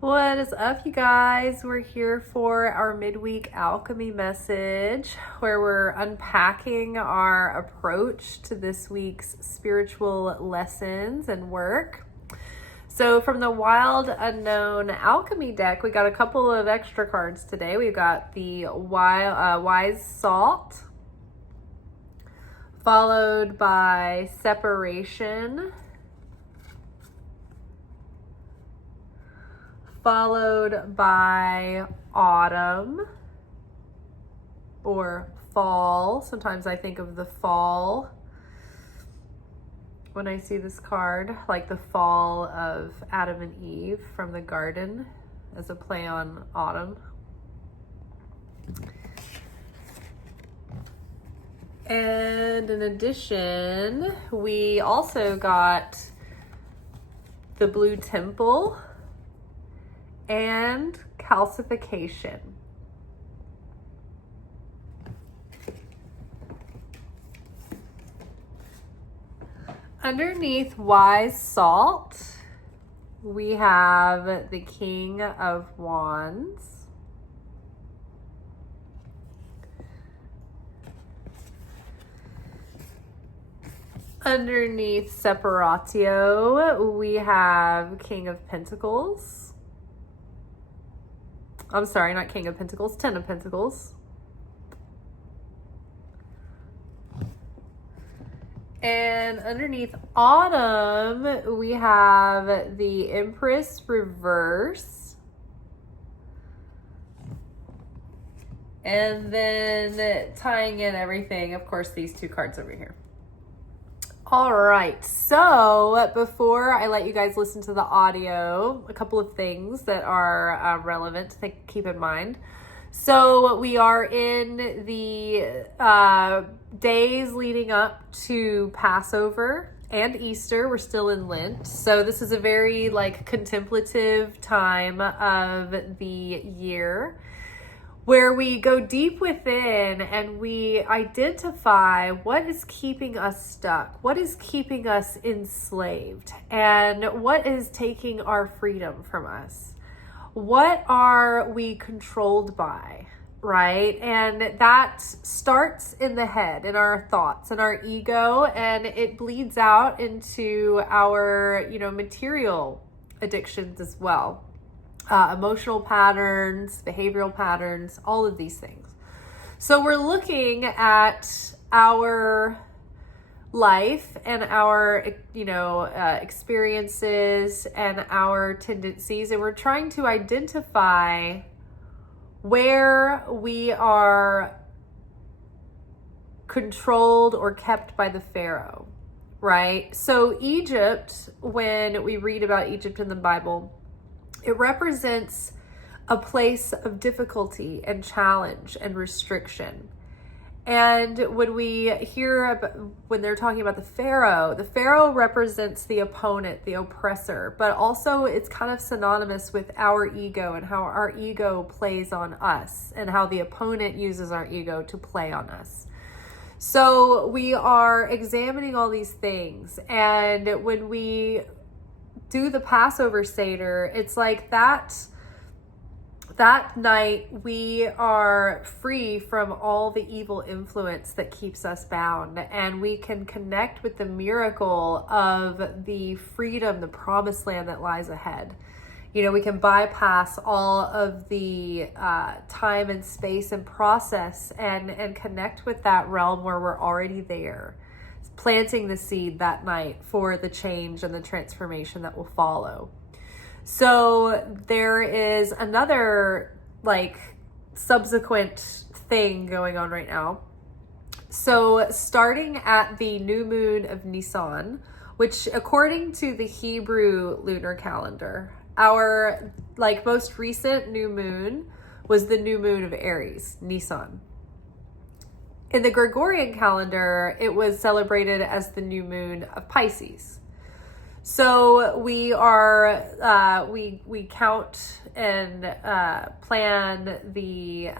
What is up, you guys? We're here for our midweek alchemy message where we're unpacking our approach to this week's spiritual lessons and work. So from the Wild Unknown Alchemy deck, we got a couple of extra cards today. We've got the Wise Salt, followed by Separation, followed by Autumn or Fall. Sometimes I think of the fall when I see this card, like the fall of Adam and Eve from the garden as a play on autumn. And in addition, we also got the Blue Temple and calcification. Underneath Wise Salt, we have the King of Wands. Underneath Separatio, we have King of Pentacles. I'm sorry, not King of Pentacles, Ten of Pentacles. And underneath Autumn, we have the Empress reverse. And then tying in everything, of course, these two cards over here. All right, so before I let you guys listen to the audio, a couple of things that are relevant to keep in mind. So we are in the days leading up to Passover and Easter. We're still in Lent. So this is a very contemplative time of the year, where we go deep within and we identify what is keeping us stuck, what is keeping us enslaved, and what is taking our freedom from us. What are we controlled by, right? And that starts in the head, in our thoughts, in our ego, and it bleeds out into our, material addictions as well. Emotional patterns, behavioral patterns, all of these things. So we're looking at our life and our, experiences and our tendencies, and we're trying to identify where we are controlled or kept by the pharaoh, right? So Egypt, when we read about Egypt in the Bible, it represents a place of difficulty and challenge and restriction. And when we when they're talking about the pharaoh represents the opponent, the oppressor, but also it's kind of synonymous with our ego and how our ego plays on us and how the opponent uses our ego to play on us. So we are examining all these things. And when we do the Passover Seder, it's like that night we are free from all the evil influence that keeps us bound, and we can connect with the miracle of the freedom, the promised land that lies ahead. We can bypass all of the time and space and process and connect with that realm where we're already there, planting the seed that night for the change and the transformation that will follow. So there is another subsequent thing going on right now. So starting at the new moon of Nisan, which according to the Hebrew lunar calendar, our most recent new moon was the new moon of Aries, Nisan. In the Gregorian calendar, it was celebrated as the new moon of Pisces. So we are we count and plan the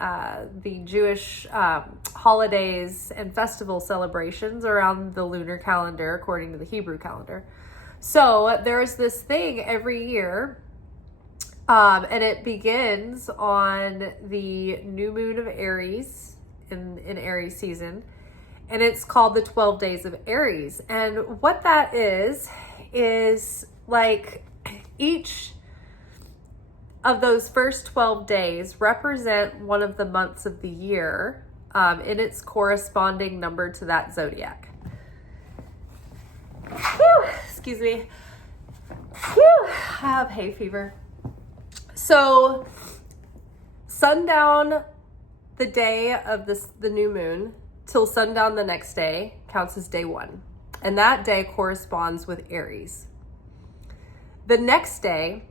Jewish holidays and festival celebrations around the lunar calendar according to the Hebrew calendar. So there's this thing every year And it begins on the new moon of Aries in Aries season. And it's called the 12 days of Aries. And what that is like each of those first 12 days represent one of the months of the year in its corresponding number to that zodiac. Whew, excuse me. Whew, I have hay fever. So sundown the day of the new moon till sundown the next day counts as day 1. And that day corresponds with Aries. The next day,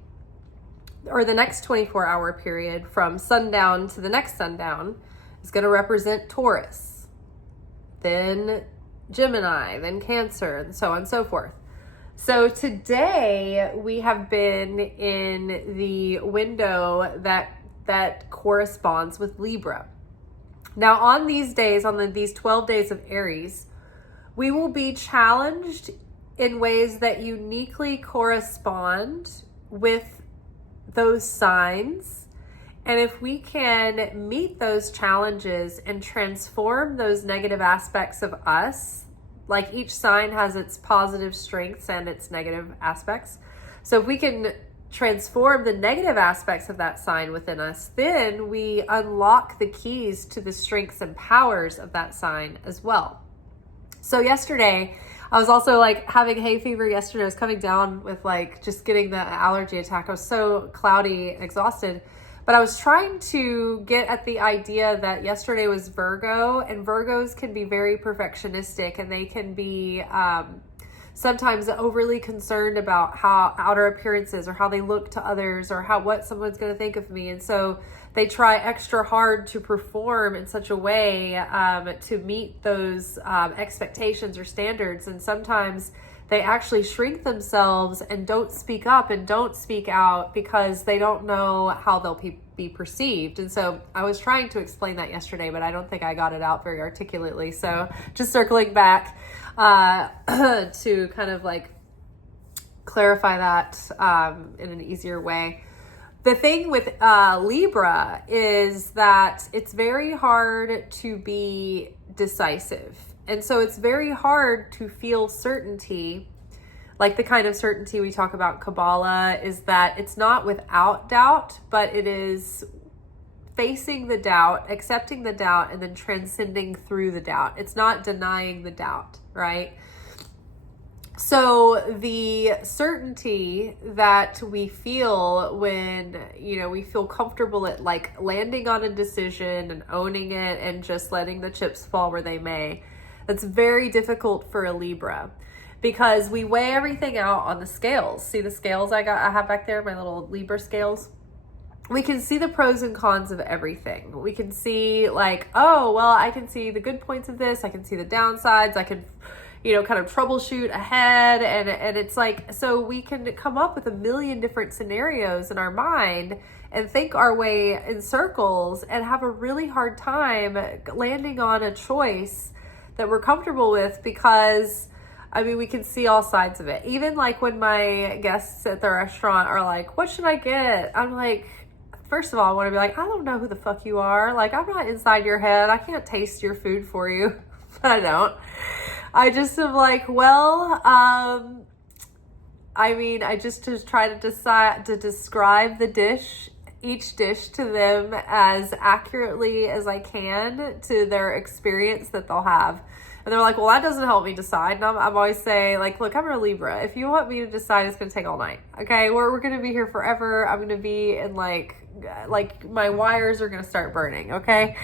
or the next 24-hour period from sundown to the next sundown, is going to represent Taurus, then Gemini, then Cancer, and so on and so forth. So today we have been in the window that corresponds with Libra. Now on these days, these 12 days of Aries, we will be challenged in ways that uniquely correspond with those signs. And if we can meet those challenges and transform those negative aspects of us, like each sign has its positive strengths and its negative aspects. So if we can transform the negative aspects of that sign within us, then we unlock the keys to the strengths and powers of that sign as well. So yesterday, I was also like having hay fever yesterday. I was coming down with like just getting the allergy attack. I was so cloudy and exhausted. But I was trying to get at the idea that yesterday was Virgo, and Virgos can be very perfectionistic, and they can be sometimes overly concerned about how outer appearances or how they look to others or what someone's going to think of me. And so they try extra hard to perform in such a way to meet those expectations or standards. And sometimes they actually shrink themselves and don't speak up and don't speak out because they don't know how they'll be perceived. And so I was trying to explain that yesterday, but I don't think I got it out very articulately. So just circling back to kind of like clarify that in an easier way. The thing with Libra is that it's very hard to be decisive. And so it's very hard to feel certainty, like the kind of certainty we talk about in Kabbalah is that it's not without doubt, but it is facing the doubt, accepting the doubt, and then transcending through the doubt. It's not denying the doubt, right? So the certainty that we feel when, we feel comfortable at like landing on a decision and owning it and just letting the chips fall where they may, that's very difficult for a Libra because we weigh everything out on the scales. See the scales I have back there, my little Libra scales? We can see the pros and cons of everything. We can see like, oh, well, I can see the good points of this. I can see the downsides. I can, kind of troubleshoot ahead. And it's like, so we can come up with a million different scenarios in our mind and think our way in circles and have a really hard time landing on a choice that we're comfortable with because, we can see all sides of it. Even like when my guests at the restaurant are like, what should I get? I'm like, first of all, I want to be like, I don't know who the fuck you are. Like, I'm not inside your head. I can't taste your food for you. But I don't. I just am like, well, I just try to decide to describe each dish to them as accurately as I can to their experience that they'll have. And they're like, well, that doesn't help me decide. And I'm always saying, like, look, I'm a Libra. If you want me to decide, it's going to take all night. Okay, we're going to be here forever. I'm going to be in like my wires are going to start burning. Okay.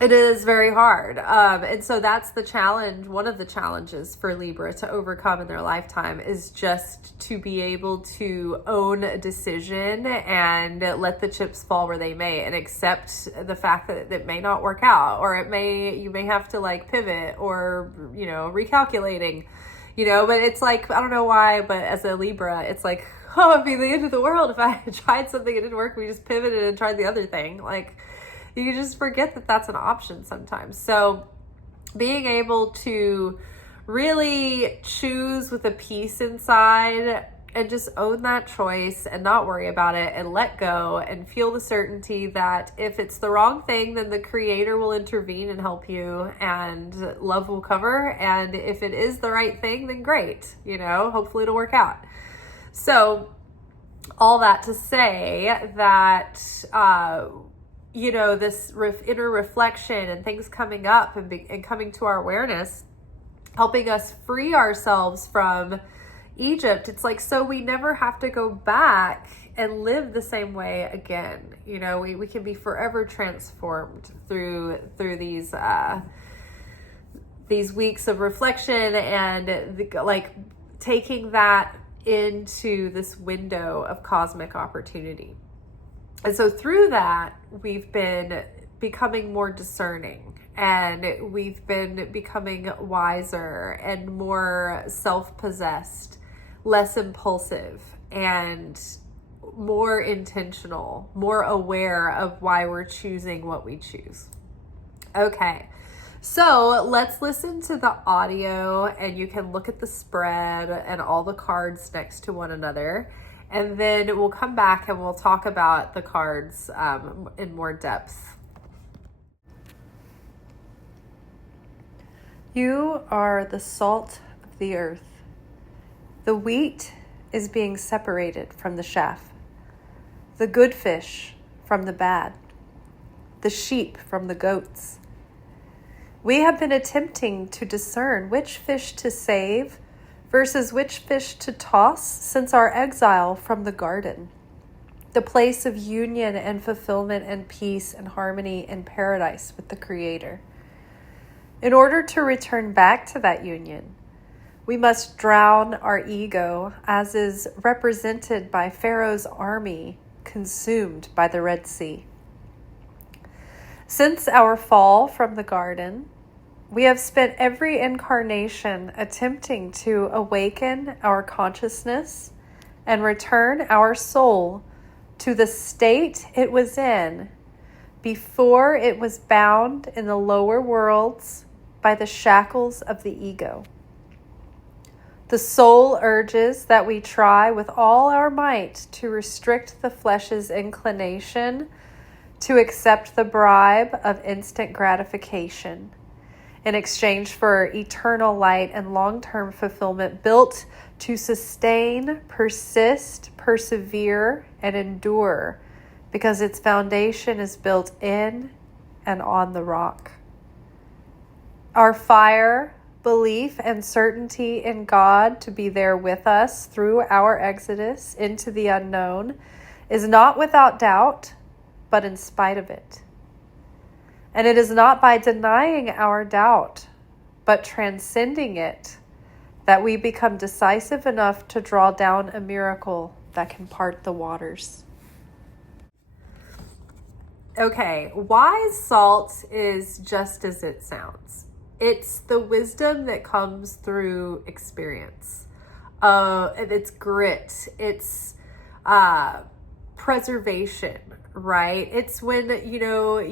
It is very hard. And so that's the challenge. One of the challenges for Libra to overcome in their lifetime is just to be able to own a decision and let the chips fall where they may and accept the fact that it may not work out, or you may have to like pivot or, recalculating, but it's like, I don't know why, but as a Libra, it's like, oh, it'd be the end of the world if I had tried something and it didn't work. We just pivoted and tried the other thing. Like, you just forget that that's an option sometimes. So being able to really choose with a peace inside and just own that choice and not worry about it and let go and feel the certainty that if it's the wrong thing, then the Creator will intervene and help you and love will cover. And if it is the right thing, then great, hopefully it'll work out. So all that to say that, this inner reflection and things coming up and coming to our awareness, helping us free ourselves from Egypt. It's like, so we never have to go back and live the same way again. We can be forever transformed through these weeks of reflection and taking that into this window of cosmic opportunity. And so through that, we've been becoming more discerning, and we've been becoming wiser and more self-possessed, less impulsive, and more intentional, more aware of why we're choosing what we choose. Okay, so let's listen to the audio, and you can look at the spread and all the cards next to one another. And then we'll come back and we'll talk about the cards in more depth. You are the salt of the earth. The wheat is being separated from the chaff, the good fish from the bad, the sheep from the goats. We have been attempting to discern which fish to save versus which fish to toss since our exile from the garden, the place of union and fulfillment and peace and harmony in paradise with the Creator. In order to return back to that union, we must drown our ego, as is represented by Pharaoh's army consumed by the Red Sea. Since our fall from the garden, we have spent every incarnation attempting to awaken our consciousness and return our soul to the state it was in before it was bound in the lower worlds by the shackles of the ego. The soul urges that we try with all our might to restrict the flesh's inclination to accept the bribe of instant gratification in exchange for eternal light and long-term fulfillment built to sustain, persist, persevere, and endure, because its foundation is built in and on the rock. Our fire, belief, and certainty in God to be there with us through our exodus into the unknown is not without doubt, but in spite of it. And it is not by denying our doubt, but transcending it, that we become decisive enough to draw down a miracle that can part the waters. Okay, wise salt is just as it sounds. It's the wisdom that comes through experience. It's grit. It's preservation, right? It's when, you're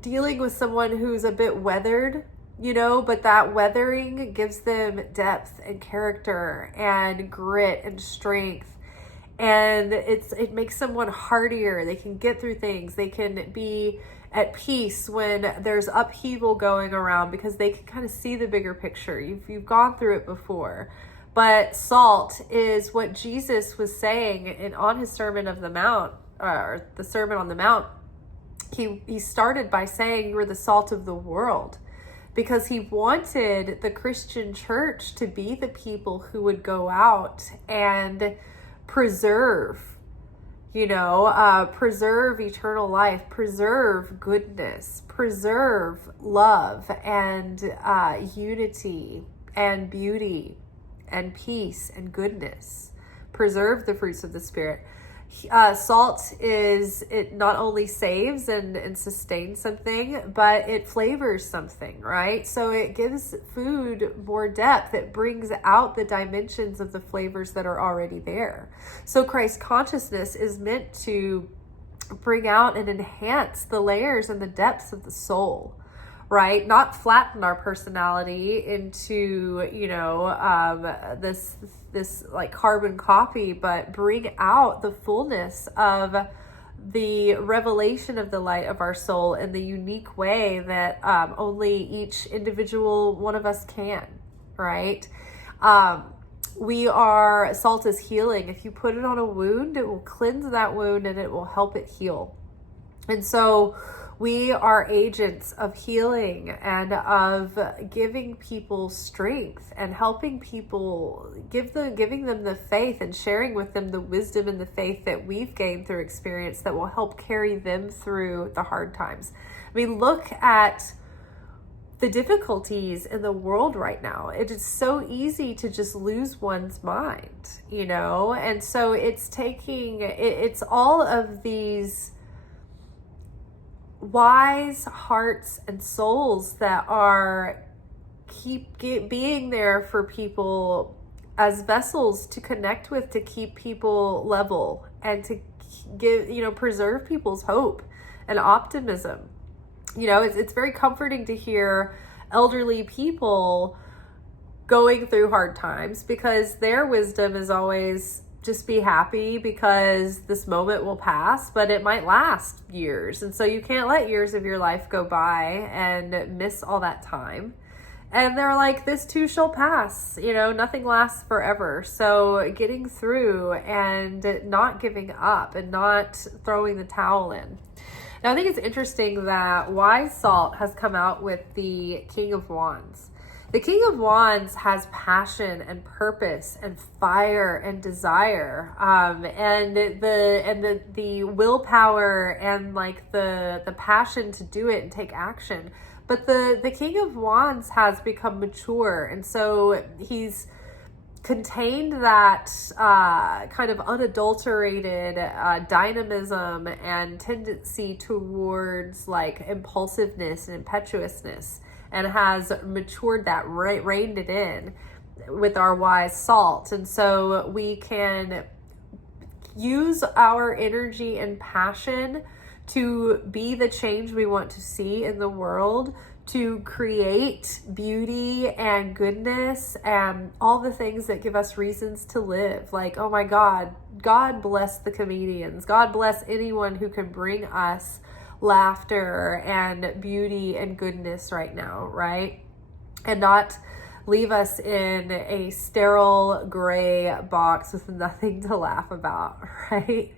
dealing with someone who's a bit weathered, but that weathering gives them depth and character and grit and strength. And it makes someone hardier. They can get through things. They can be at peace when there's upheaval going around because they can kind of see the bigger picture. You've gone through it before. But salt is what Jesus was saying on his Sermon of the Mount, or the Sermon on the Mount. He started by saying, "You're the salt of the world," because he wanted the Christian church to be the people who would go out and preserve, preserve eternal life, preserve goodness, preserve love and unity and beauty and peace and goodness, preserve the fruits of the Spirit. Salt it not only saves and sustains something, but it flavors something, right? So it gives food more depth. It brings out the dimensions of the flavors that are already there. So Christ consciousness is meant to bring out and enhance the layers and the depths of the soul, right? Not flatten our personality into, this like carbon copy, but bring out the fullness of the revelation of the light of our soul in the unique way that only each individual one of us can, right? Salt is healing. If you put it on a wound, it will cleanse that wound and it will help it heal. And so we are agents of healing and of giving people strength and helping people, giving them the faith and sharing with them the wisdom and the faith that we've gained through experience that will help carry them through the hard times. I mean, look at the difficulties in the world right now. It is so easy to just lose one's mind, and so it's all of these wise hearts and souls that are being there for people as vessels to connect with, to keep people level and to preserve people's hope and optimism. It's very comforting to hear elderly people going through hard times, because their wisdom is always just be happy because this moment will pass, but it might last years. And so you can't let years of your life go by and miss all that time. And they're like, this too shall pass, nothing lasts forever. So getting through and not giving up and not throwing the towel in. Now, I think it's interesting that Wise Salt has come out with the King of Wands. The King of Wands has passion and purpose and fire and desire, and the willpower and like the passion to do it and take action. But the King of Wands has become mature, and so he's contained that kind of unadulterated dynamism and tendency towards like impulsiveness and impetuousness, and has matured that, reined it in with our Wise Salt. And so we can use our energy and passion to be the change we want to see in the world, to create beauty and goodness and all the things that give us reasons to live. Like, oh my God, God bless the comedians. God bless anyone who can bring us laughter and beauty and goodness right now, right? And not leave us in a sterile gray box with nothing to laugh about, right?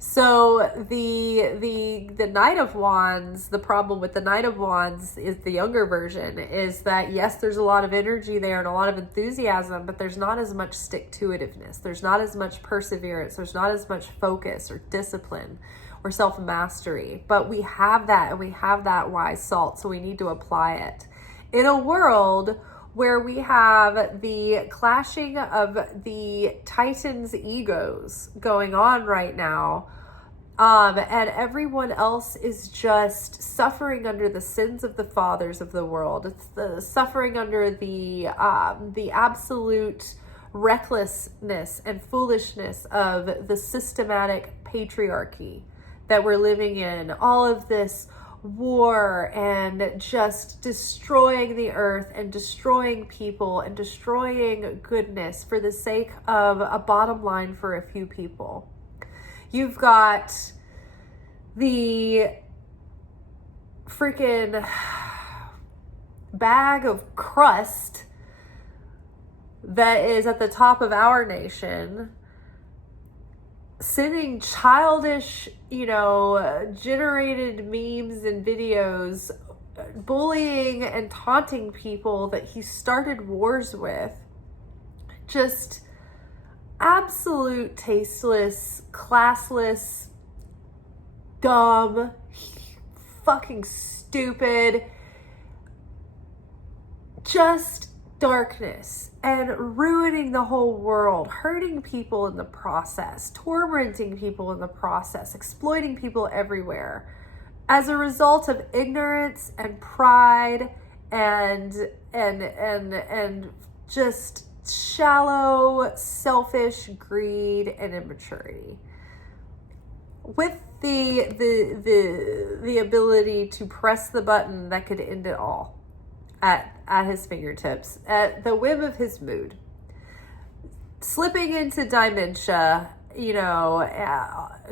So the Knight of Wands, the problem with the Knight of Wands is the younger version, is that yes, there's a lot of energy there and a lot of enthusiasm, but there's not as much stick-to-itiveness. There's not as much perseverance. There's not as much focus or discipline or self-mastery. But we have that, and we have that Wise Salt, so we need to apply it. In a world where we have the clashing of the Titans' egos going on right now, and everyone else is just suffering under the sins of the fathers of the world. It's the suffering under the absolute recklessness and foolishness of the systematic patriarchy that we're living in. All of this war and just destroying the earth and destroying people and destroying goodness for the sake of a bottom line for a few people. You've got the freaking bag of crust that is at the top of our nation sending childish, generated memes and videos, bullying and taunting people that he started wars with. Just absolute tasteless, classless, dumb, fucking stupid, just darkness and ruining the whole world, hurting people in the process, tormenting people in the process, exploiting people everywhere as a result of ignorance and pride and just shallow, selfish greed and immaturity. with the ability to press the button that could end it all at his fingertips, at the whim of his mood. Slipping into dementia,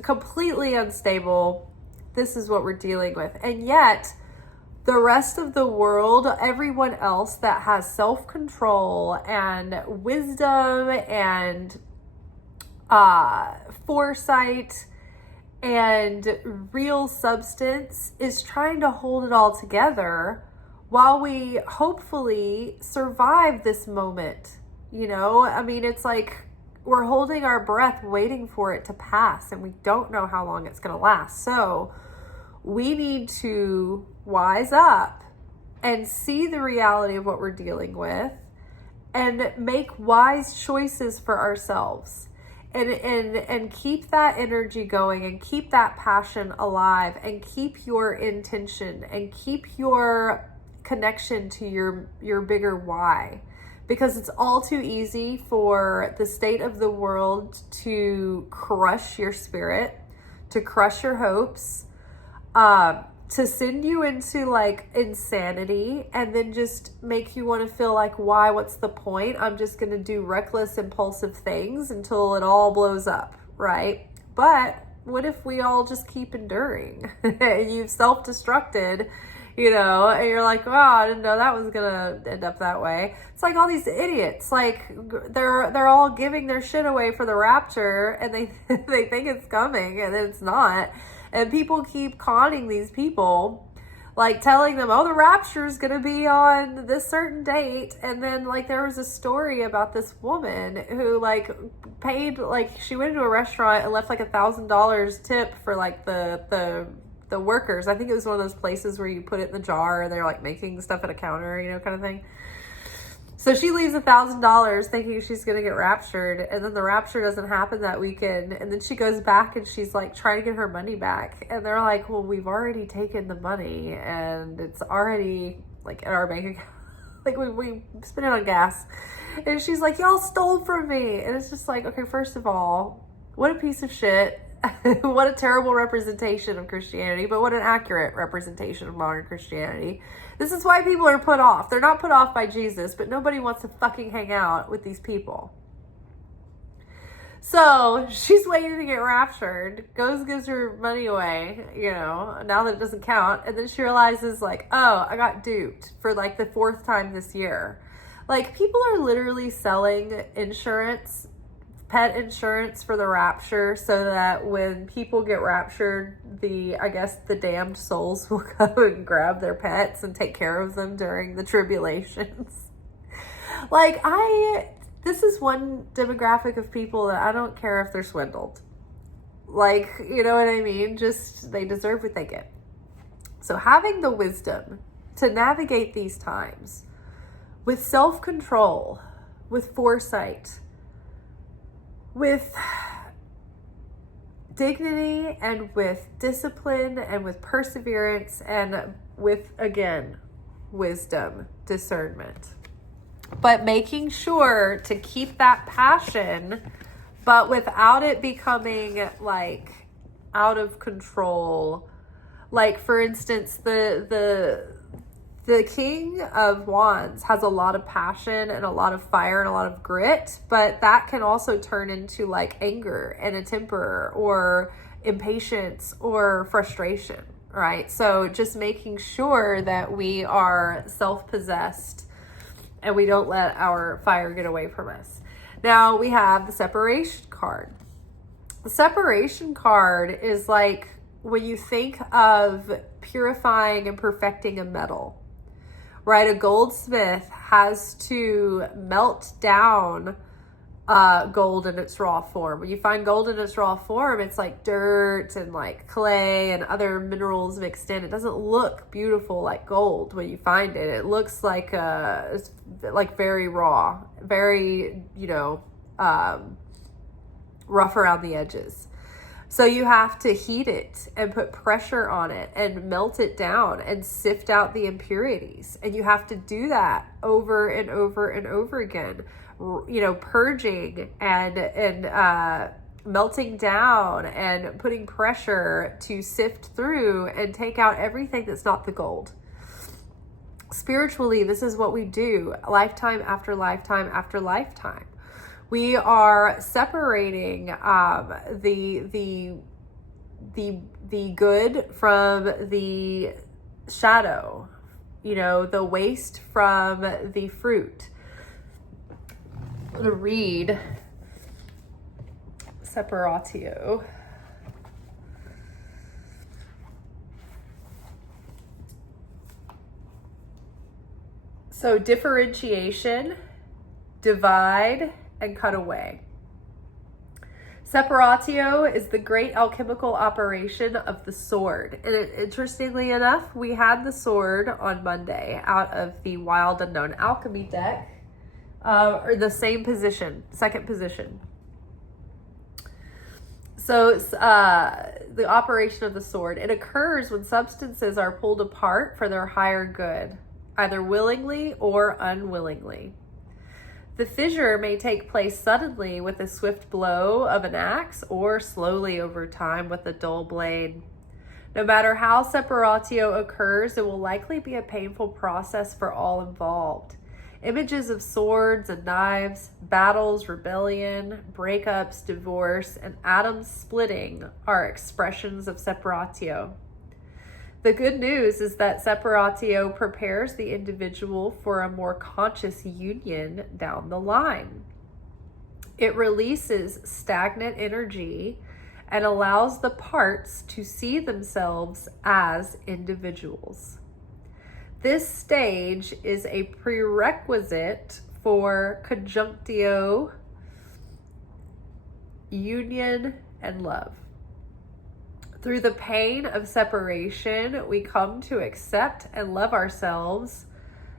completely unstable. This is what we're dealing with. And yet, the rest of the world, everyone else that has self-control and wisdom and foresight and real substance, is trying to hold it all together while we hopefully survive this moment. It's like we're holding our breath waiting for it to pass, and we don't know how long it's going to last. So we need to wise up and see the reality of what we're dealing with and make wise choices for ourselves, and keep that energy going, and keep that passion alive, and keep your intention, and keep your connection to your bigger why. Because it's all too easy for the state of the world to crush your spirit, to crush your hopes, to send you into like insanity, and then just make you want to feel like, why? What's the point? I'm just going to do reckless, impulsive things until it all blows up, right? But what if we all just keep enduring? You've self-destructed, and you're like, wow, I didn't know that was gonna end up that way. It's like all these idiots, like they're all giving their shit away for the rapture, and they think it's coming, and it's not. And people keep conning these people, like telling them, oh, the rapture is gonna be on this certain date. And then like there was a story about this woman who like paid, like she went into a restaurant and left like $1,000 tip for like the workers. I think it was one of those places where you put it in the jar and they're like making stuff at a counter, kind of thing. So she leaves $1,000 thinking she's going to get raptured, and then the rapture doesn't happen that weekend. And then she goes back and she's like trying to get her money back. And they're like, well, we've already taken the money and it's already like in our bank account. Like we spent it on gas. And she's like, y'all stole from me. And it's just like, okay, first of all, what a piece of shit. What a terrible representation of Christianity, but what an accurate representation of modern Christianity. This is why people are put off. They're not put off by Jesus, but nobody wants to fucking hang out with these people. So she's waiting to get raptured, gives her money away, now that it doesn't count. And then she realizes like, oh, I got duped for like the 4th time this year. Like people are literally selling insurance, pet insurance for the rapture, so that when people get raptured, the damned souls will come and grab their pets and take care of them during the tribulations. Like this is one demographic of people that I don't care if they're swindled. Like, you know what I mean? Just, they deserve what they get. So having the wisdom to navigate these times with self-control, with foresight, with dignity, and with discipline, and with perseverance, and with, again, wisdom, discernment. But making sure to keep that passion, but without it becoming like out of control. Like, for instance, the King of Wands has a lot of passion and a lot of fire and a lot of grit, but that can also turn into like anger and a temper or impatience or frustration, right? So just making sure that we are self-possessed and we don't let our fire get away from us. Now we have the separation card. The separation card is like when you think of purifying and perfecting a metal, right? A goldsmith has to melt down gold in its raw form. When you find gold in its raw form, it's like dirt and like clay and other minerals mixed in. It doesn't look beautiful like gold when you find it. It looks like it's like very raw, very, rough around the edges. So you have to heat it and put pressure on it and melt it down and sift out the impurities. And you have to do that over and over and over again, purging and melting down and putting pressure to sift through and take out everything that's not the gold. Spiritually, this is what we do lifetime after lifetime after lifetime. We are separating the good from the shadow, the waste from the fruit. I'm going to read separatio. So differentiation, divide, and cut away. Separatio is the great alchemical operation of the sword. And interestingly enough, we had the sword on Monday out of the Wild Unknown Alchemy deck, or the same position, second position. So the operation of the sword, it occurs when substances are pulled apart for their higher good, either willingly or unwillingly. The fissure may take place suddenly with a swift blow of an axe or slowly over time with a dull blade. No matter how separatio occurs, it will likely be a painful process for all involved. Images of swords and knives, battles, rebellion, breakups, divorce, and atoms splitting are expressions of separatio. The good news is that separatio prepares the individual for a more conscious union down the line. It releases stagnant energy and allows the parts to see themselves as individuals. This stage is a prerequisite for conjunctio, union, and love. Through the pain of separation, we come to accept and love ourselves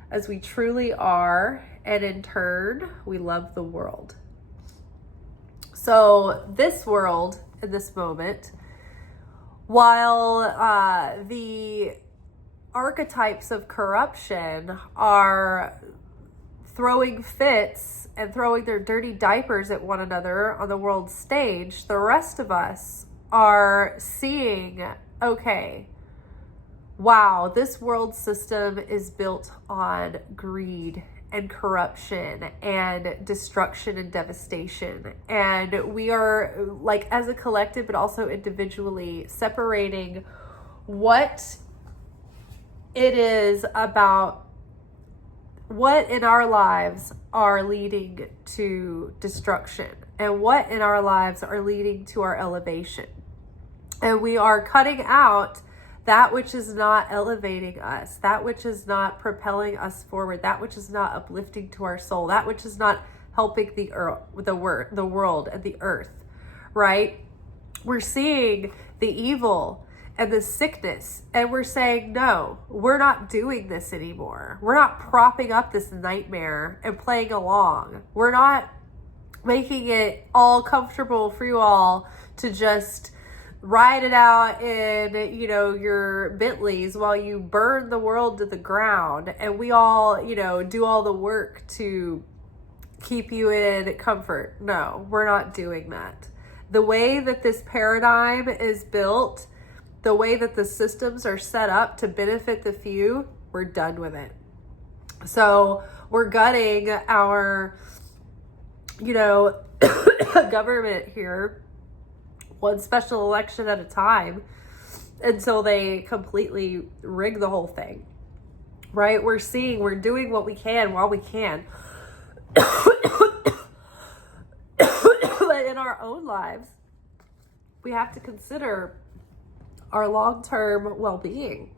as we truly are, and in turn, we love the world. So this world, in this moment, while the archetypes of corruption are throwing fits and throwing their dirty diapers at one another on the world stage, the rest of us are seeing, okay, wow, this world system is built on greed and corruption and destruction and devastation. And we are, like, as a collective, but also individually, separating what it is about what in our lives are leading to destruction and what in our lives are leading to our elevation. And we are cutting out that which is not elevating us, that which is not propelling us forward, that which is not uplifting to our soul, that which is not helping the world and the earth, right? We're seeing the evil and the sickness, and we're saying, no, we're not doing this anymore. We're not propping up this nightmare and playing along. We're not making it all comfortable for you all to just ride it out in, your Bentleys while you burn the world to the ground, and we all, do all the work to keep you in comfort. No, we're not doing that. The way that this paradigm is built, the way that the systems are set up to benefit the few, we're done with it. So we're gutting our, government here, one special election at a time, until they completely rig the whole thing, right? We're doing what we can while we can. But in our own lives, we have to consider our long-term well-being.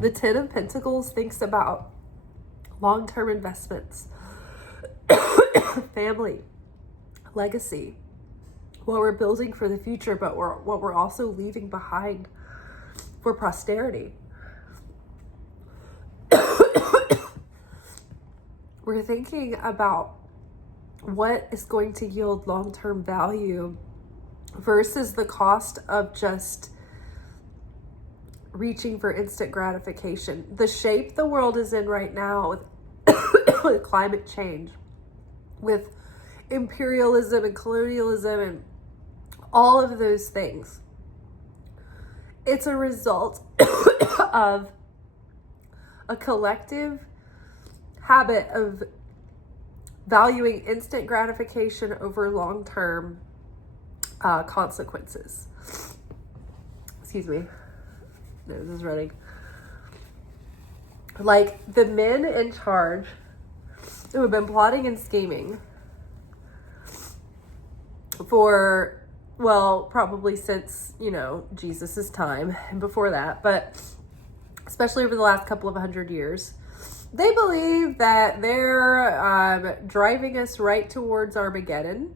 The Ten of Pentacles thinks about long-term investments, family, legacy, what we're building for the future, but what we're also leaving behind for posterity. We're thinking about what is going to yield long-term value versus the cost of just reaching for instant gratification. The shape the world is in right now with, with climate change, with imperialism and colonialism and all of those things, it's a result of a collective habit of valuing instant gratification over long-term consequences. Excuse me. Nose is running. Like, the men in charge who have been plotting and scheming for, well, probably since, Jesus's time and before that, but especially over the last couple of 100 years, they believe that they're driving us right towards Armageddon.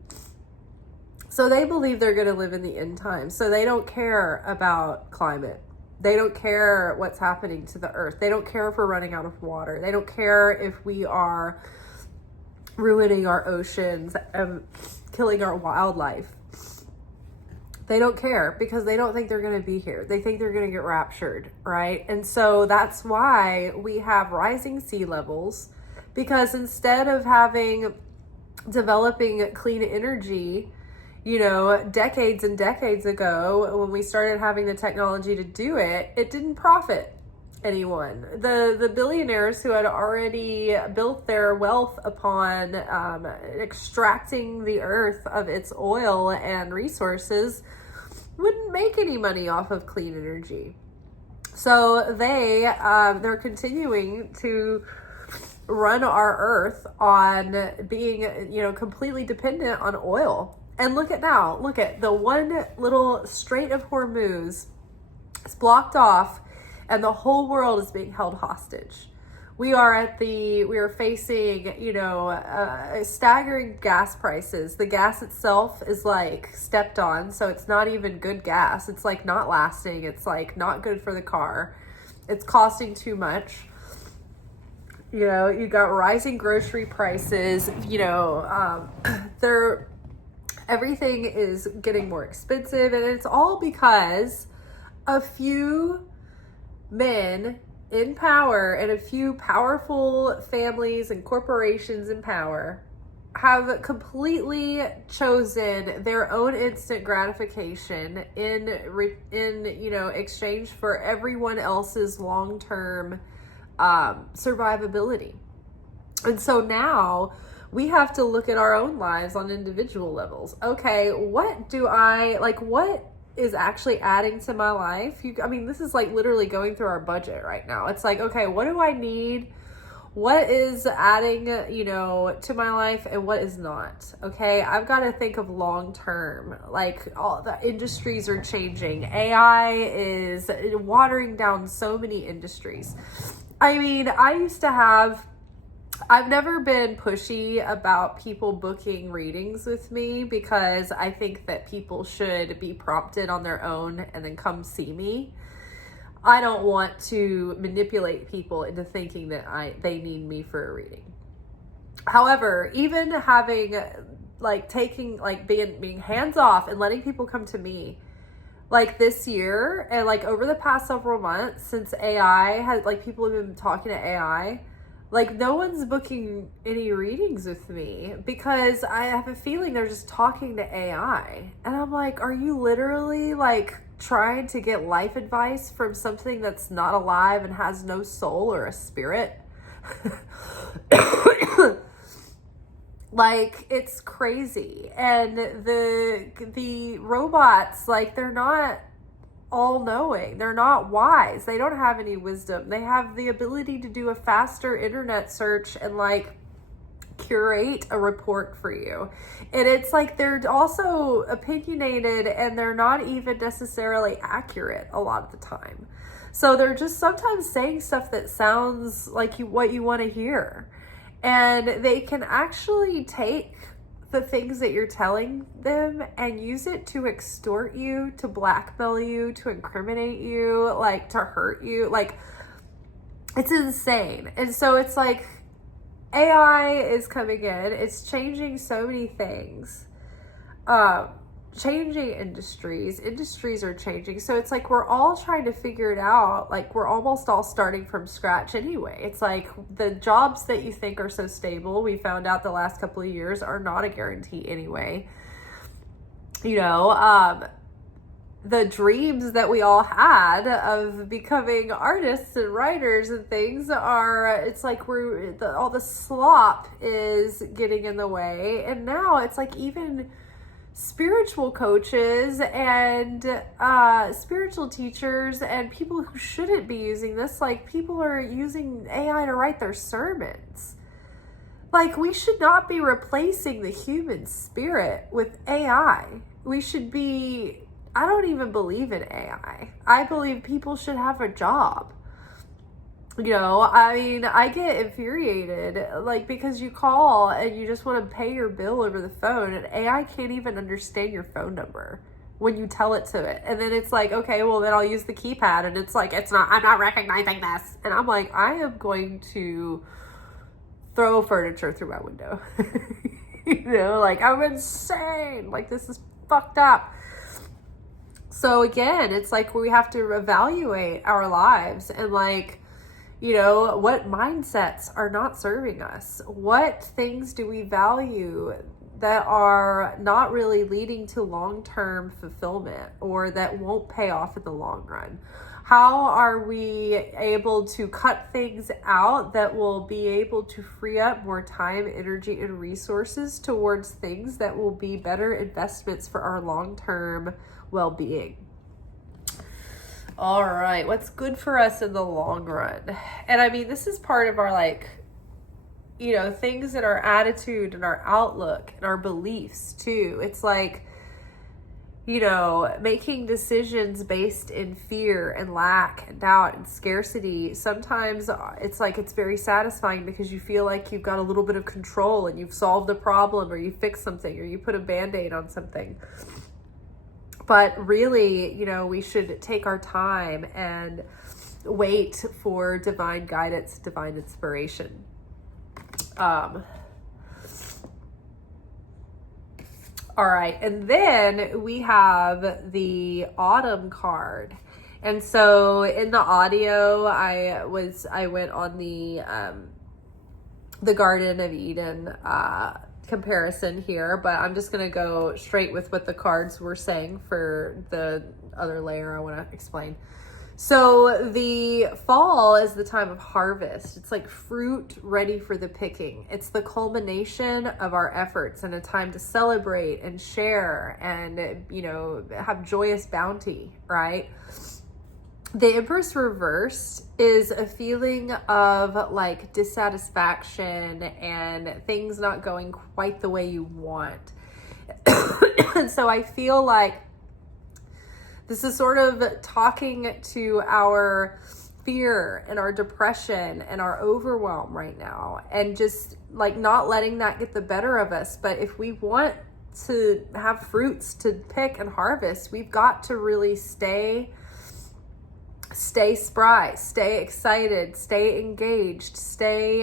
So they believe they're going to live in the end times. So they don't care about climate. They don't care what's happening to the earth. They don't care if we're running out of water. They don't care if we are ruining our oceans and killing our wildlife. They don't care because they don't think they're going to be here. They think they're going to get raptured, right? And so that's why we have rising sea levels, because instead of developing clean energy, decades and decades ago, when we started having the technology to do it, it didn't profit anyone. The billionaires who had already built their wealth upon extracting the earth of its oil and resources wouldn't make any money off of clean energy. So they're continuing to run our earth on being, completely dependent on oil. And look at the one little Strait of Hormuz is blocked off and the whole world is being held hostage. We are facing, staggering gas prices. The gas itself is like stepped on, so it's not even good gas. It's like not lasting. It's like not good for the car. It's costing too much. You got rising grocery prices. Everything is getting more expensive, and it's all because a few men in power and a few powerful families and corporations in power have completely chosen their own instant gratification in exchange for everyone else's long-term survivability. And so now we have to look at our own lives on individual levels. Okay, what is actually adding to my life? This is like literally going through our budget right now. It's like, okay, what do I need? What is adding, to my life and what is not? Okay, I've got to think of long term. Like, all the industries are changing. AI is watering down so many industries. I've never been pushy about people booking readings with me because I think that people should be prompted on their own and then come see me. I don't want to manipulate people into thinking that they need me for a reading. However, even having being hands off and letting people come to me, like this year and like over the past several months since AI has, people have been talking to AI, no one's booking any readings with me because I have a feeling they're just talking to AI. And I'm like, are you literally trying to get life advice from something that's not alive and has no soul or a spirit? It's crazy. And the robots, they're not all knowing. They're not wise. They don't have any wisdom. They have the ability to do a faster internet search and curate a report for you. And it's they're also opinionated and they're not even necessarily accurate a lot of the time. So they're just sometimes saying stuff that sounds like what you want to hear. And they can actually take the things that you're telling them and use it to extort you, to blackmail you, to incriminate you, to hurt you. It's insane. And so it's AI is coming in. It's changing so many things. changing industries are changing. So it's like we're all trying to figure it out. Like we're almost all starting from scratch anyway. It's like the jobs that you think are so stable, we found out the last couple of years, are not a guarantee anyway. You know, the dreams that we all had of becoming artists and writers and things it's like all the slop is getting in the way. And now it's like even spiritual coaches and spiritual teachers and people who shouldn't be using this, like people are using AI to write their sermons. Like we should not be replacing the human spirit with AI. We should be, I don't even believe in AI. I believe people should have a job. You know, I mean, I get infuriated, like, because you call and you just want to pay your bill over the phone and AI can't even understand your phone number when you tell it to it. And then it's like, okay, well, then I'll use the keypad. And it's like, I'm not recognizing this. And I'm like, I am going to throw furniture through my window. You know, like, I'm insane. Like, this is fucked up. So again, it's like we have to evaluate our lives and, like, you know, what mindsets are not serving us? What things do we value that are not really leading to long-term fulfillment or that won't pay off in the long run? How are we able to cut things out that will be able to free up more time, energy, and resources towards things that will be better investments for our long-term well-being? All right, what's good for us in the long run? And I mean, this is part of our, like, you know, things in our attitude and our outlook and our beliefs too. It's like, you know, making decisions based in fear and lack and doubt and scarcity. Sometimes it's like, it's very satisfying because you feel like you've got a little bit of control and you've solved a problem or you fixed something or you put a Band-Aid on something. But really, you know, we should take our time and wait for divine guidance, divine inspiration. All right, and then we have the autumn card. And so in the audio, I went on the Garden of Eden comparison here, but I'm just going to go straight with what the cards were saying for the other layer I want to explain. So the fall is the time of harvest. It's like fruit ready for the picking. It's the culmination of our efforts and a time to celebrate and share and, you know, have joyous bounty, right? The Empress reversed is a feeling of like dissatisfaction and things not going quite the way you want. And so I feel like this is sort of talking to our fear and our depression and our overwhelm right now, and just like not letting that get the better of us. But if we want to have fruits to pick and harvest, we've got to really stay spry, stay excited, stay engaged, stay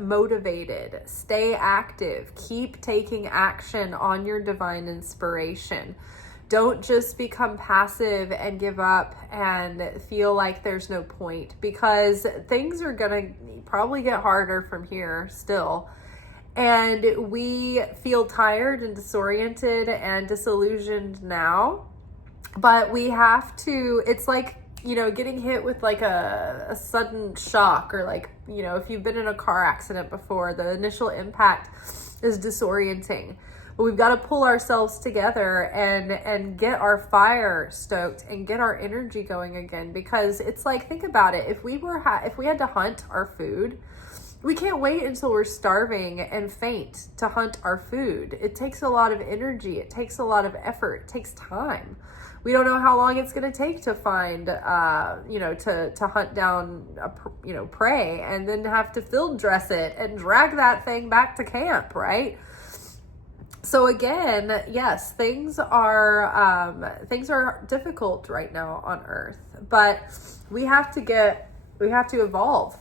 motivated, stay active, keep taking action on your divine inspiration. Don't just become passive and give up and feel like there's no point, because things are gonna probably get harder from here still. And we feel tired and disoriented and disillusioned now, but we have to, it's like, you know, getting hit with like a sudden shock, or like, you know, if you've been in a car accident before, the initial impact is disorienting. But we've got to pull ourselves together and get our fire stoked and get our energy going again, because it's like, think about it. If we had to hunt our food, we can't wait until we're starving and faint to hunt our food. It takes a lot of energy. It takes a lot of effort. It takes time. We don't know how long it's going to take to find, to hunt down, prey, and then have to field dress it and drag that thing back to camp, right? So again, yes, things are difficult right now on Earth, but we have to evolve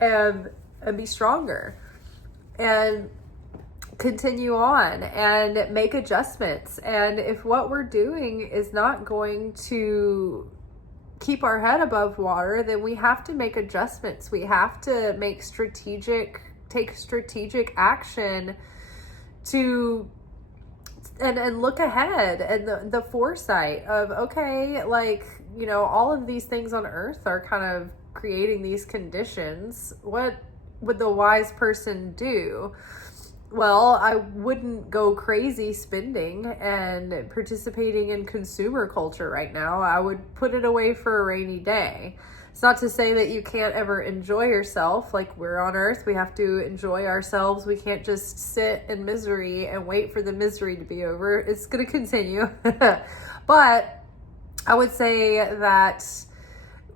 and be stronger. And continue on and make adjustments. And if what we're doing is not going to keep our head above water, then we have to make adjustments. We have to take strategic action to and look ahead, and the foresight of, okay, like, you know, all of these things on earth are kind of creating these conditions. What would the wise person do? Well, I wouldn't go crazy spending and participating in consumer culture right now. I would put it away for a rainy day. It's not to say that you can't ever enjoy yourself. Like, we're on earth, we have to enjoy ourselves. We can't just sit in misery and wait for the misery to be over. It's going to continue. But I would say that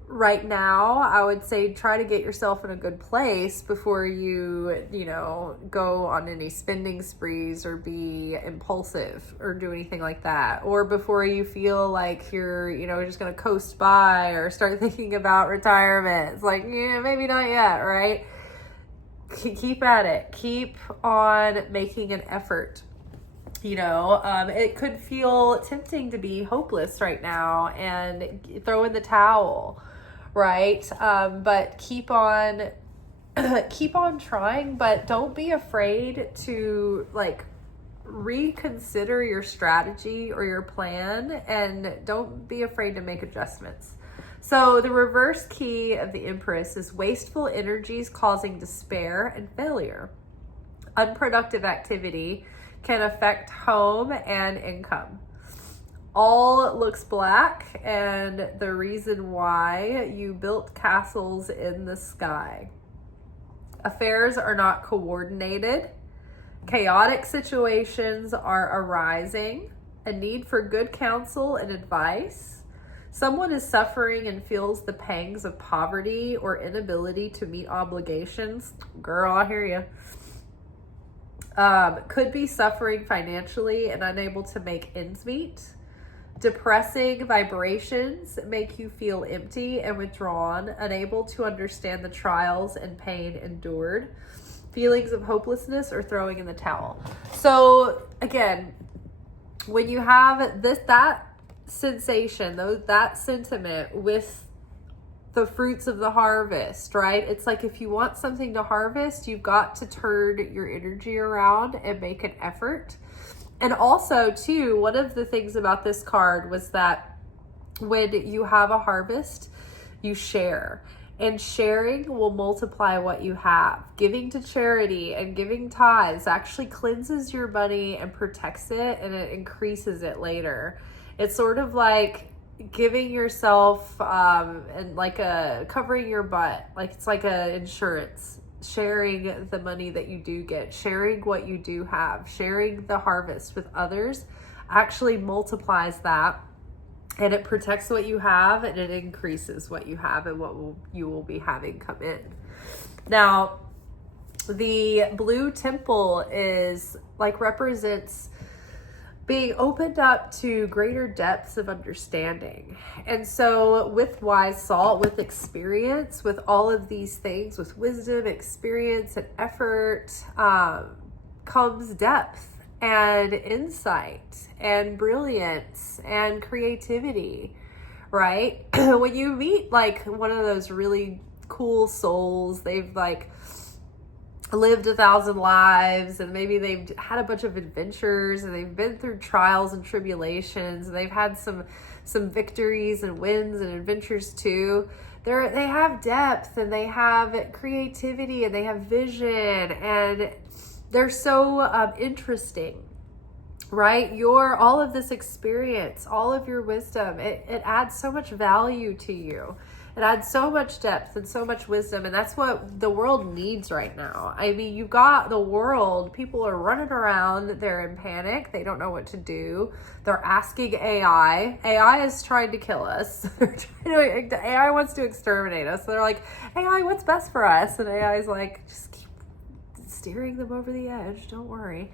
right now, I would say try to get yourself in a good place before you go on any spending sprees or be impulsive or do anything like that. Or before you feel like you're, just going to coast by or start thinking about retirement. It's like, yeah, maybe not yet, right? Keep at it. Keep on making an effort. It could feel tempting to be hopeless right now and throw in the towel. Right. But keep on trying, but don't be afraid to reconsider your strategy or your plan, and don't be afraid to make adjustments. So the reverse key of the Empress is wasteful energies causing despair and failure. Unproductive activity can affect home and income. All looks black, and the reason why: you built castles in the sky. Affairs are not coordinated. Chaotic situations are arising. A need for good counsel and advice. Someone is suffering and feels the pangs of poverty or inability to meet obligations. Girl, I hear you. Could be suffering financially and unable to make ends meet. Depressing vibrations make you feel empty and withdrawn, unable to understand the trials and pain endured. Feelings of hopelessness or throwing in the towel. So again, when you have that sensation, that sentiment with the fruits of the harvest, right? It's like, if you want something to harvest, you've got to turn your energy around and make an effort. And also, too, one of the things about this card was that when you have a harvest, you share. And sharing will multiply what you have. Giving to charity and giving tithes actually cleanses your money and protects it, and it increases it later. It's sort of like giving yourself and covering your butt. It's like a insurance. Sharing the money that you do get, sharing what you do have, sharing the harvest with others actually multiplies that, and it protects what you have, and it increases what you have and you will be having come in. Now, the blue temple represents being opened up to greater depths of understanding. And so with wise salt, with experience, with all of these things, with wisdom, experience, and effort, comes depth and insight and brilliance and creativity, right? When you meet one of those really cool souls, they've lived 1,000 lives, and maybe they've had a bunch of adventures, and they've been through trials and tribulations, and they've had some victories and wins and adventures too. They have depth, and they have creativity, and they have vision, and they're so interesting, right? All of this experience, all of your wisdom, it adds so much value to you. It adds so much depth and so much wisdom, and that's what the world needs right now. I mean, you've got the world, people are running around, they're in panic, they don't know what to do. They're asking AI. AI is trying to kill us. AI wants to exterminate us. They're like, AI, what's best for us? And AI is like, just keep steering them over the edge, don't worry.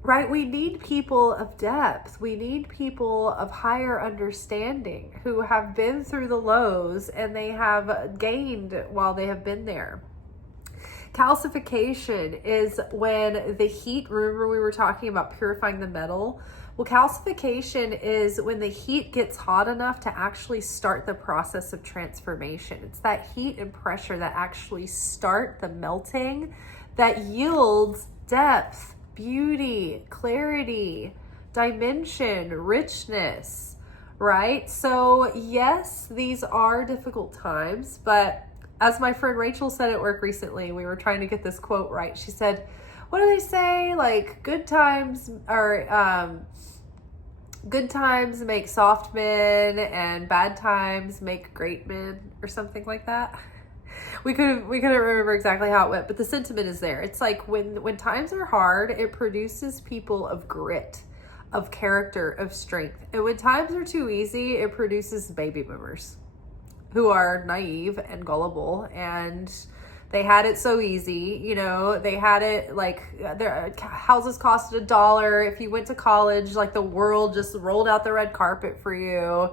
Right? We need people of depth. We need people of higher understanding who have been through the lows, and they have gained while they have been there. Calcification is when the heat, remember we were talking about purifying the metal? Well, calcification is when the heat gets hot enough to actually start the process of transformation. It's that heat and pressure that actually start the melting that yields depth, beauty, clarity, dimension, richness, right? So yes, these are difficult times, but as my friend Rachel said at work recently, we were trying to get this quote right. She said, what do they say? Like good times make soft men and bad times make great men, or something like that. We couldn't remember exactly how it went, but the sentiment is there. It's like when times are hard, it produces people of grit, of character, of strength. And when times are too easy, it produces baby boomers who are naive and gullible, and they had it so easy. You know, they had it like their houses costed $1. If you went to college, like the world just rolled out the red carpet for you.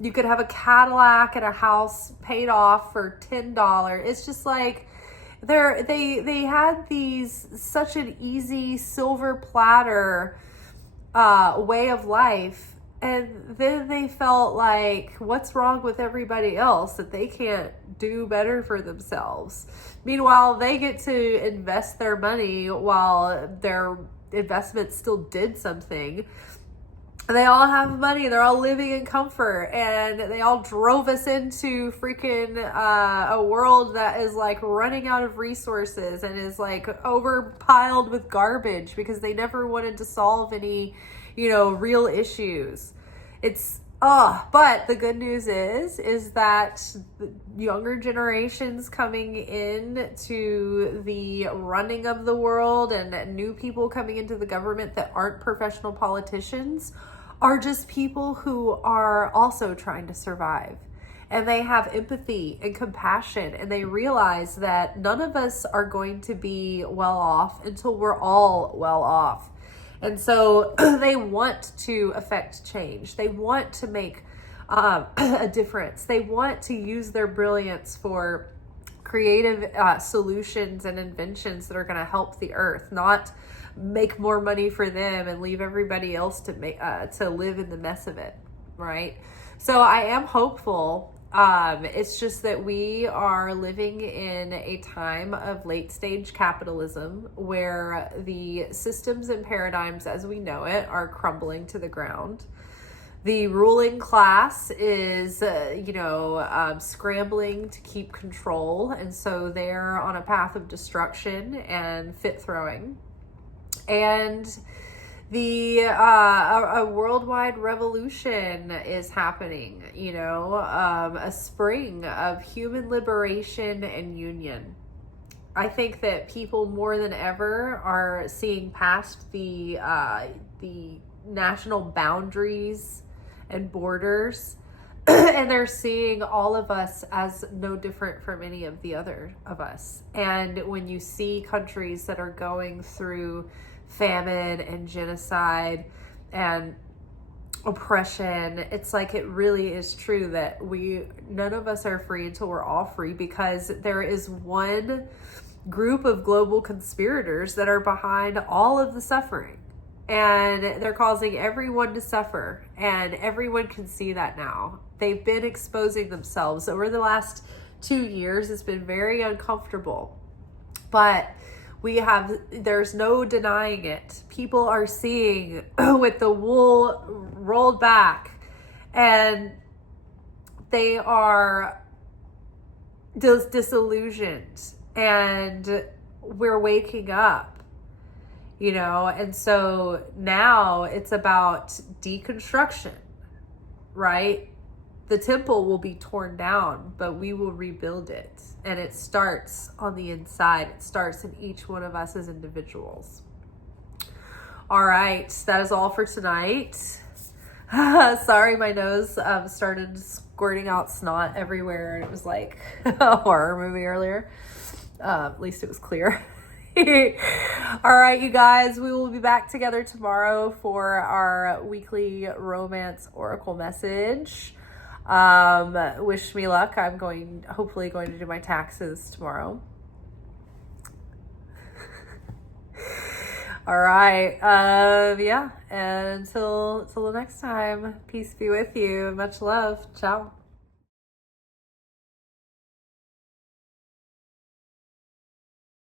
You could have a Cadillac and a house paid off for $10. It's just like they had such an easy silver platter way of life. And then they felt like, what's wrong with everybody else that they can't do better for themselves? Meanwhile, they get to invest their money while their investment still did something. They all have money. They're all living in comfort, and they all drove us into freaking a world that is like running out of resources and is like overpiled with garbage because they never wanted to solve any, real issues. But the good news is that younger generations coming in to the running of the world and new people coming into the government that aren't professional politicians are just people who are also trying to survive. And they have empathy and compassion, and they realize that none of us are going to be well off until we're all well off. And so they want to affect change. They want to make a difference. They want to use their brilliance for creative solutions and inventions that are going to help the earth, not make more money for them and leave everybody else to live in the mess of it, right? So I am hopeful. It's just that we are living in a time of late stage capitalism where the systems and paradigms as we know it are crumbling to the ground. The ruling class is, scrambling to keep control. And so they're on a path of destruction and fit throwing. And a worldwide revolution is happening, a spring of human liberation and union. I think that people more than ever are seeing past the national boundaries and borders, and they're seeing all of us as no different from any of the other of us. And when you see countries that are going through famine and genocide and oppression, it's like it really is true that none of us are free until we're all free, because there is one group of global conspirators that are behind all of the suffering, and they're causing everyone to suffer, and everyone can see that now. They've been exposing themselves over the last 2 years. It's been very uncomfortable, but there's no denying it. People are seeing with the wool rolled back, and they are disillusioned, and we're waking up, and so now it's about deconstruction, right? The temple will be torn down, but we will rebuild it. And it starts on the inside. It starts in each one of us as individuals. All right, that is all for tonight. Sorry, my nose started squirting out snot everywhere, and it was like a horror movie earlier. At least it was clear. All right, you guys, we will be back together tomorrow for our weekly romance oracle message. Wish me luck. I'm hopefully going to do my taxes tomorrow. All right. Yeah. And until the next time, peace be with you. Much love. Ciao.